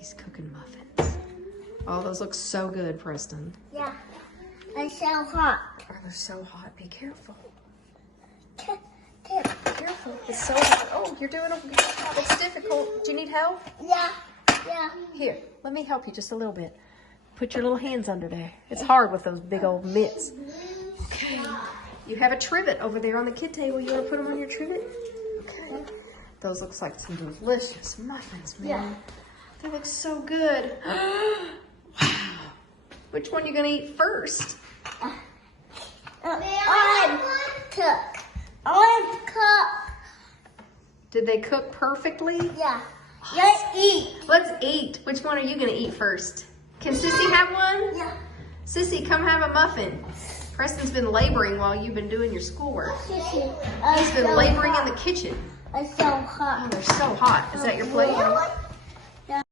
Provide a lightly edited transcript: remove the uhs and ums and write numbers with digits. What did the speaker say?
He's cooking muffins. Oh, those look so good, Preston. Yeah. They're so hot. Oh, they're so hot. Be careful. Tip. Be careful. It's so hot. Oh, you're doing a good job. It's difficult. Do you need help? Yeah. Yeah. Here, let me help you just a little bit. Put your little hands under there. It's hard with those big old mitts. Okay. You have a trivet over there on the kid table. You want to put them on your trivet? Okay. Those looks like some delicious muffins, man. Yeah. They look so good. Wow. Which one are you going to eat first? Orange cook. Orange cook. Did they cook perfectly? Yeah. Let's eat. Let's eat. Which one are you going to eat first? Can Sissy have one? Yeah. Sissy, come have a muffin. Preston's been laboring while you've been doing your schoolwork. He's been laboring in the kitchen. It's so Oh, hot. they're so hot. Is that your plate? Yeah.